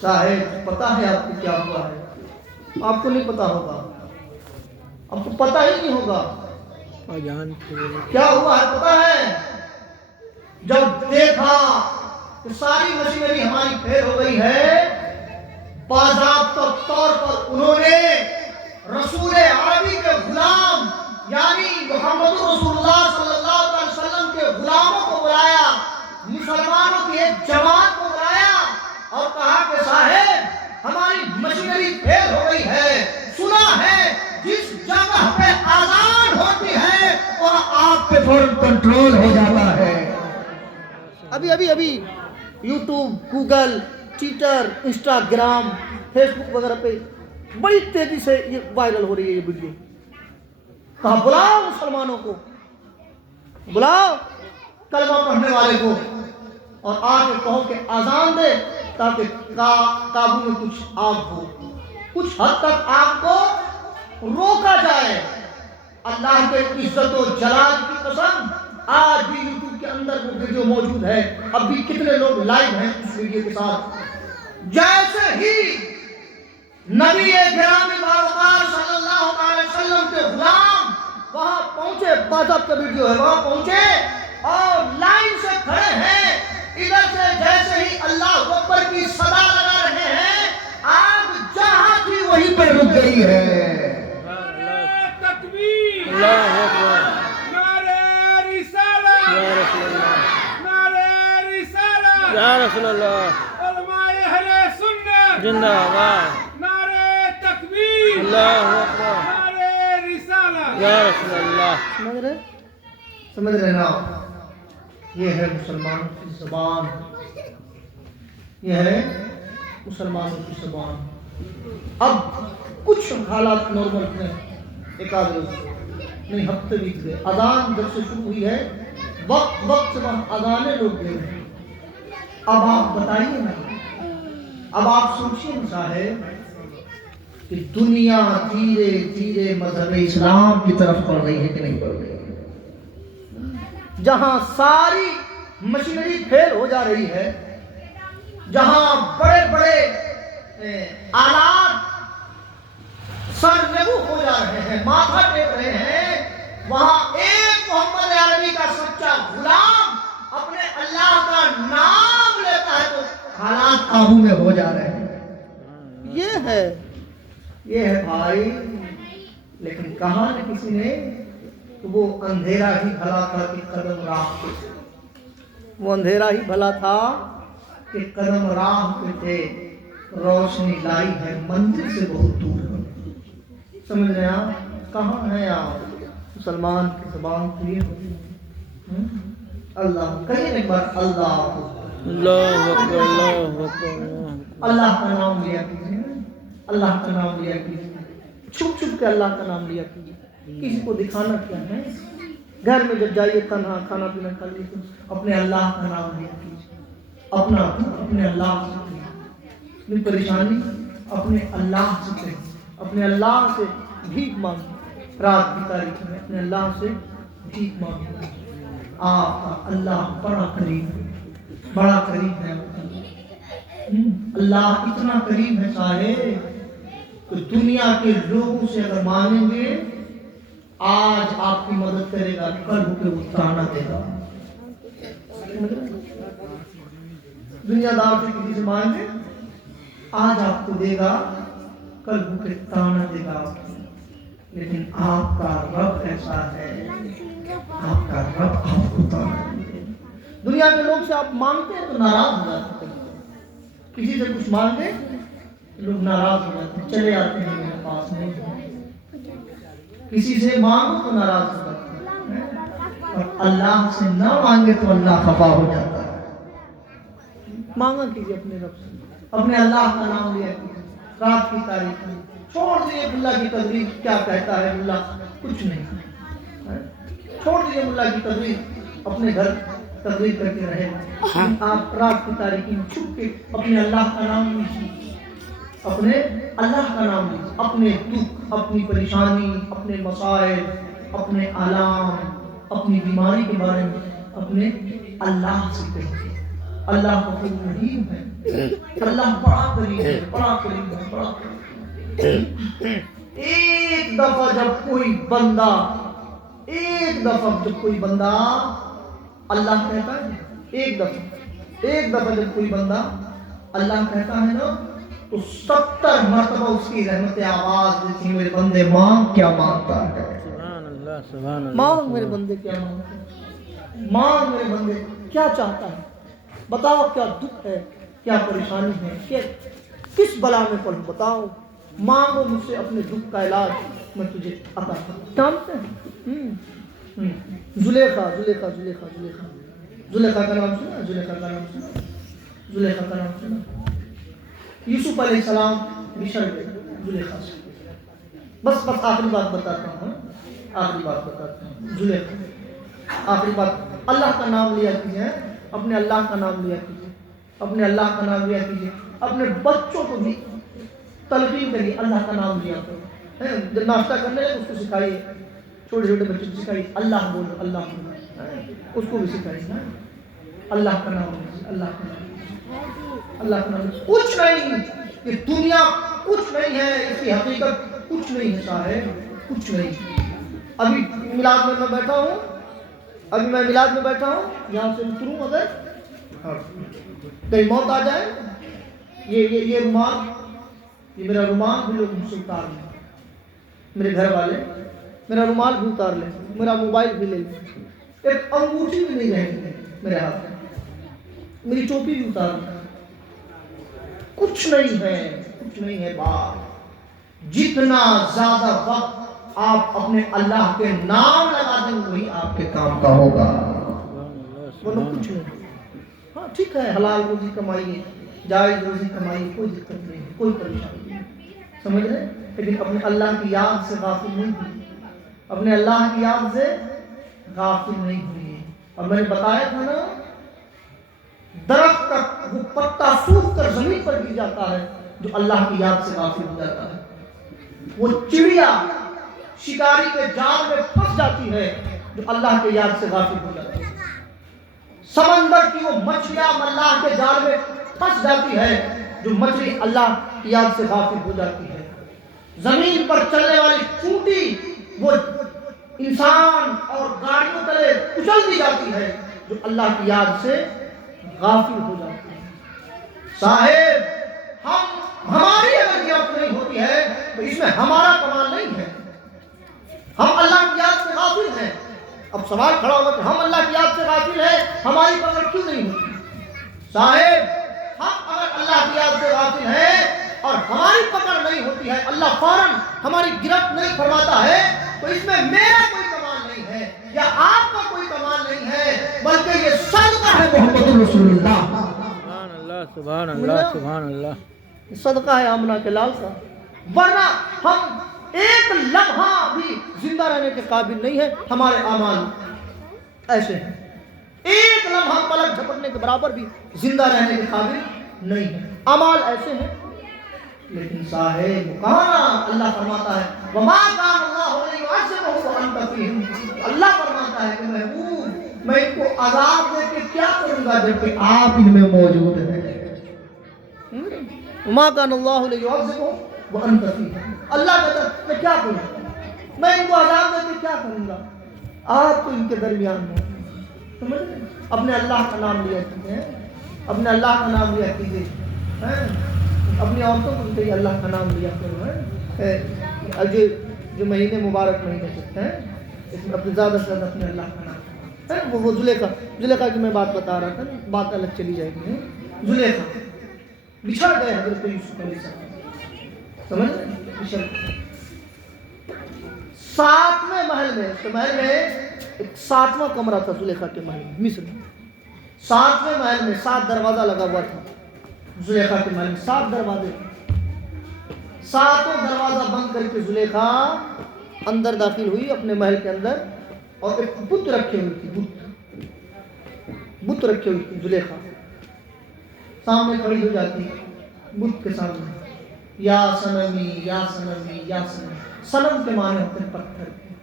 صاحب پتا ہے آپ کو کیا ہوا ہے؟ آپ کو نہیں پتا ہوگا، آپ کو پتا ہی نہیں ہوگا کیا ہوا ہے. پتا ہے جب دیکھا کہ ساری مشینری ہماری فیل ہو گئی ہے، باضابطہ طور پر انہوں نے رسول عربی کے غلام یعنی محمد رسول اللہ صلی اللہ علیہ وسلم کے غلاموں کو بلایا، مسلمانوں کی ایک جماعت کو بلایا اور کہا کہ صاحب ہماری مشینری فیل ہو گئی ہے، سنا ہے جس جگہ پہ آزان ہوتی ہے وہاں آپ پہ فوراً کنٹرول ہو جاتا ہے. ابھی YouTube, Google, Twitter, Instagram, Facebook وغیرہ پہ بڑی تیزی سے یہ وائرل ہو رہی ہے یہ ویڈیو. کہا بلاؤ مسلمانوں کو، بلاؤ کلمہ پڑھنے والے کو اور آ کے کہو کہ آزان دے تاکہ قابو میں کچھ آگ ہو، کچھ حد تک آگ کو روکا جائے. اللہ کے عزت و جلال کی قسم آج بھی یوٹیوب کے اندر وہ ویڈیو موجود ہے. اب بھی کتنے لوگ لائیو ہیں اس ویڈیو کے ساتھ. جیسے ہی نبی گرامی باوقار صلی اللہ علیہ وسلم کے غلام وہاں پہنچے، باضابطہ ویڈیو ہے، وہاں پہنچے اور لائن سے کھڑے ہیں، ادھر سے جیسے ہی اللہ اکبر کی صدا لگا رہے ہیں، آگ جہاں تھی وہیں پہ رک گئی ہے. اللہ اکبر، نعرہ رسالت، نعرہ رسالت، یا رسول اللہ، علماء اہل سنت زندہ باد، نعرہ تکبیر، اللہ اکبر، نعرہ رسالت، یا رسول اللہ. سمجھ رہے نا؟ یہ ہے مسلمانوں کی زبان، یہ ہے مسلمانوں کی زبان. اب کچھ حالات نارمل ہیں، ایک آدھ روز نہیں ہفتے بیت گئے، اذان جب سے شروع ہوئی ہے وقت سے وقت اذانیں لوگ دے رہے ہیں. اب آپ بتائیے نا، اب آپ سوچیے نا صاحب کہ دنیا دھیرے دھیرے مذہب اسلام کی طرف بڑھ رہی ہے کہ نہیں بڑھ رہی ہے؟ جہاں ساری مشینری فیل ہو جا رہی ہے، جہاں بڑے بڑے آلات سرنگو ہو جا رہے ہیں، ماتھا ٹیک رہے ہیں، وہاں ایک محمد عربی کا سچا غلام اپنے اللہ کا نام لیتا ہے تو حالات قابو میں ہو جا رہے ہیں. یہ ہے بھائی. لیکن کہا نہ کسی نے کہ وہ اندھیرا ہی بھلا تھا کہ قدم راہ پہ تھے، وہ اندھیرا ہی بھلا تھا کہ قدم راہ پہ تھے، روشنی لائی ہے منزل سے بہت دور. سمجھ رہے ہیں آپ؟ کہاں ہیں آپ؟ مسلمان کی زبان کلیئر ہوئی. اللہ کہیں ایک بار اللہ اللہ اکبر، اللہ اکبر، اللہ کا نام لیا کیجیے، اللہ کا نام لیا کیجیے، چھپ چھپ کے اللہ کا نام لیا کیجیے. کسی کو دکھانا کیا ہے؟ گھر میں جب جائیے تنہا کھانا پینا کھا لیے تو اپنے اللہ کا نام لیا کیجیے. اپنے اللہ سے کہیے، اپنی پریشانی اپنے اللہ سے کہیے، اپنے اللہ سے بھیک مانگو. رات کی تاریخ میں اپنے اللہ سے بھیک مانگو. آپ کا اللہ بڑا قریب ہے، بڑا قریب ہے. اللہ اتنا قریب ہے صاحب کہ دنیا کے لوگوں سے اگر مانگیں گے آج آپ کی مدد کرے گا، کل کے وہ تانا دے گا. دنیا دار سے کسی سے مانگے آج آپ کو دے گا، کل کے تانا دے گا. لیکن آپ کا رب ایسا ہے، آپ کا رب آپ کو تانا دے گا. دنیا کے لوگ سے آپ مانگتے ہیں تو ناراض ہو جاتے ہیں، کسی سے کچھ مانگے لوگ ناراض ہو جاتے ہیں، چلے آتے ہیں میرے پاس نہیں. کسی سے مانگو تو ناراض ہو جاتے ہیں، اور اللہ سے نہ مانگے تو اللہ خفا ہو جاتا ہے. مانگا کیجیے اپنے رب سے، اپنے اللہ کا نام لیا کیجیے. رات کی تاریخ میں چھوڑ دیجیے اللہ کی تقریر کیا کہتا ہے، اللہ کچھ نہیں. چھوڑ دیجیے اللہ کی تقریر، اپنے گھر تقریر کرتے رہے. آپ رات کی تاریخی میں چھپ کے اپنے اللہ کا نام لیجیے، اپنے اللہ کا نام لیجیے. اپنے دکھ، اپنی پریشانی، اپنے مسائل، اپنے آلام، اپنی بیماری کے بارے میں اپنے اللہ سے کہیے. اللہ غفور رحیم ہے. اللہ بڑا قریب ہے، بڑا قریب ہے، بڑا قریب ہے۔ ایک دفعہ جب کوئی بندہ اللہ کہتا ہے، ایک دفعہ جب کوئی بندہ اللہ کہتا ہے نا، تو 70 مرتبہ اس کی رحمت آواز دیتی، میرے بندے مانگ کیا مانگتا ہے، سبحان اللہ سبحان اللہ مانگ میرے بندے کیا مانگتا ہے، مانگ میرے بندے کیا چاہتا ہے، بتاؤ کیا دکھ ہے، کیا پریشانی ہے، کہ کس بلا میں پڑھ، بتاؤ، مانگو مجھ سے اپنے دکھ کا علاج، میں تجھے عطا کروں۔ جانتے ہیں زلیخا کا نام سنا، زلیخا کا نام سنا، یوسف علیہ السلام بچھڑ گئے زلیخا سے۔ بس آخری بات بتاتا ہوں، زلیخا، آخری بات، اللہ کا نام لیا کیجیے، اپنے اللہ کا نام لیا کیجیے، اپنے اللہ کا نام لیا کیجیے، اپنے بچوں کو بھی تلقین کریے، اللہ کا نام لیا کرو، جب ناشتہ کرنے لگے اس کو سکھائیے، چھوٹے چھوٹے بچوں کو سکھائیے، اللہ بولو، اللہ بولو، اس کو بھی سکھائیے، اللہ کا نام لیجیے، اللہ کا نام، اللہ کا نام۔ کچھ نہیں، یہ دنیا کچھ نہیں ہے، اس کی حقیقت کچھ نہیں ہے صاحب، کچھ نہیں۔ ابھی میلاد میں بیٹھا ہوں، یہاں سے اتروں اگر کہیں موت آ جائے، یہ رومال، یہ میرا رومال بھی لوگ مجھ سے اتار لیں، میرے گھر والے میرا رومال بھی اتار لیں، میرا موبائل بھی لے لیں، ایک انگوٹھی بھی نہیں رہے گی میرے ہاتھ میں، میری ٹوپی بھی اتار لیں، کچھ نہیں ہے بات۔ جتنا زیادہ وقت آپ اپنے اللہ کے نام لگا دیں وہی آپ کے کام کا ہوگا، ورنہ کچھ نہیں۔ ہاں ٹھیک ہے، حلال روزی کمائیے، جائز روزی کمائیے، کوئی دقت نہیں ہے، کوئی پریشانی نہیں، سمجھ رہے، لیکن اپنے اللہ کی یاد سے غافل نہیں ہوئی، اپنے اللہ کی یاد سے غافل نہیں ہوئی۔ اور میں نے بتایا تھا نا، درخت کا وہ پتا سوکھ کر زمین پر گر جاتا ہے جو اللہ کی یاد سے غافل ہو جاتا ہے، وہ چڑیا شکاری کے جال میں پھنس جاتی ہے جو اللہ کے یاد سے غافل ہو جاتی ہے، سمندر کی وہ مچھلیاں اللہ کے جال میں پھنس جاتی ہے جو مچھلی اللہ کی یاد سے غافل ہو جاتی ہے، زمین پر چلنے والی چونٹی وہ انسان اور گاڑیوں تلے کچل دی جاتی ہے جو اللہ کی یاد سے غافل ہو جاتی ہے۔ صاحب ہماری اگر یاد نہیں ہوتی ہے تو اس میں ہمارا کمال نہیں ہے، ہم اللہ کی یاد سے غافل ہیں۔ اب سوال کھڑا ہوگا کہ ہم اللہ کی یاد سے غافل ہیں، ہماری پکڑ کیوں نہیں ہوتی؟ صاحب ہم اگر اللہ کی یاد سے غافل ہیں اور ہماری پکڑ نہیں ہوتی ہے، اللہ فوراً ہماری گرفت نہیں فرماتا ہے، تو اس میں میرا کوئی کمال نہیں ہے یا آپ کا کوئی کمال نہیں ہے، بلکہ یہ صدقہ ہے محمد رسول اللہ، سبحان اللہ سبحان اللہ سبحان اللہ، صدقہ ہے آمنہ کے لال کا، ورنہ ہم ایک لمحہ بھی زندہ رہنے کے قابل نہیں ہے، ہمارے اعمال ایسے ہیں، ایک لمحہ پلک جھپکنے کے برابر بھی زندہ رہنے کے قابل نہیں ہے، اعمال ایسے ہیں۔ لیکن صاحب کہاں اللہ فرماتا ہے وَمَا كَانَ اللَّهُ لِيُعَذِّبَهُمْ وَأَنْتَ فِيهِمْ، اللہ فرماتا ہے کہ محبوب میں ان کو عذاب دے کے کیا کروں گا جبکہ آپ ان میں موجود ہیں۔ وَمَا كَانَ اللَّهُ لِيُعَذِّبَهُمْ وَأَنْتَ فِيهِمْ، اللہ کہتا ہے میں کیا کروں، میں ان کو عذاب دے کے کیا کروں گا، آپ تو ان کے درمیان میں سمجھ رہے، اپنے اللہ کا نام لیا کیجیے، اپنے اللہ کا نام لیا کیجیے، اپنی عورتوں کو بھی اللہ کا نام لیا کرو، جو مہینے مبارک مہینے چلتے ہیں اس میں اپنے زیادہ سے زیادہ اپنے اللہ کا نام ہے۔ وہ زلیخا کی میں بات بتا رہا تھا، بات الگ چلی جائے گی۔ زلیخا بچھڑ گئے حضرت یوسف علیہ السلام، سمجھ بچھڑ گئے، 7ویں محل میں، اس کے محل میں ایک 7واں کمرہ تھا زلیخا کے محل میں، مصر میں 7ویں محل میں 7 دروازہ لگا ہوا تھا، زلیخا کے محل میں 7 دروازے، 7 دروازہ بند کر کے زلیخا اندر داخل ہوئی اپنے محل کے اندر، اور ایک بت رکھی ہوئی تھی، بت رکھی ہوئی تھی، زلیخا سامنے کھڑی ہو جاتی بت کے سامنے، یا صنمی یا صنمی یا صنمی، صنم کے معنی ہوتے ہیں پتھر کے،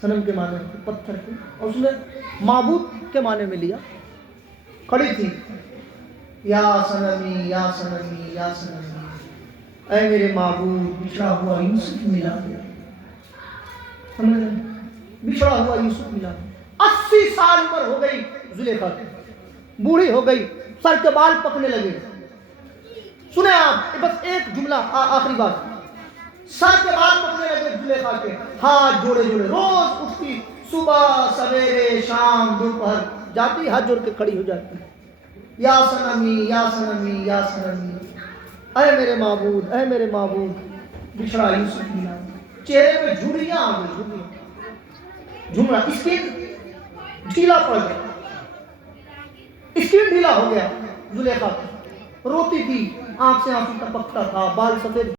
صنم کے معنی ہوتے ہیں پتھر کے، اور اس نے معبود کے معنی میں لیا، کھڑی تھی یا سنمی یا سنمی یا سنمی، اے میرے معبود بچھڑا ہوا یوسف ملا گیا، بچھڑا ہوا یوسف ملا گیا۔ 80 سال عمر ہو گئی زلیخا کی، بوڑھی ہو گئی، سر کے بال پکنے لگے۔ سنیں آپ بس ایک جملہ آخری بات، سر کے بال پکنے لگے زلیخا کے، ہاتھ جوڑے جوڑے، روز اٹھتی صبح سویرے شام دوپہر، جاتی ہاتھ جوڑ کے کھڑی ہو جاتی، یا سنمی یا سنمی یا سنمی، اے میرے معبود اے میرے معبود بچھڑا یوسف ملا۔ چہرے پہ جھریاں آ گئی، جھریاں، جھمرا، اسکن ڈھیلا پڑ گیا، اسکن ڈھیلا ہو گیا زلیخا کا، روتی تھی، آنکھ سے آنسو ٹپکتا تھا، بال سفید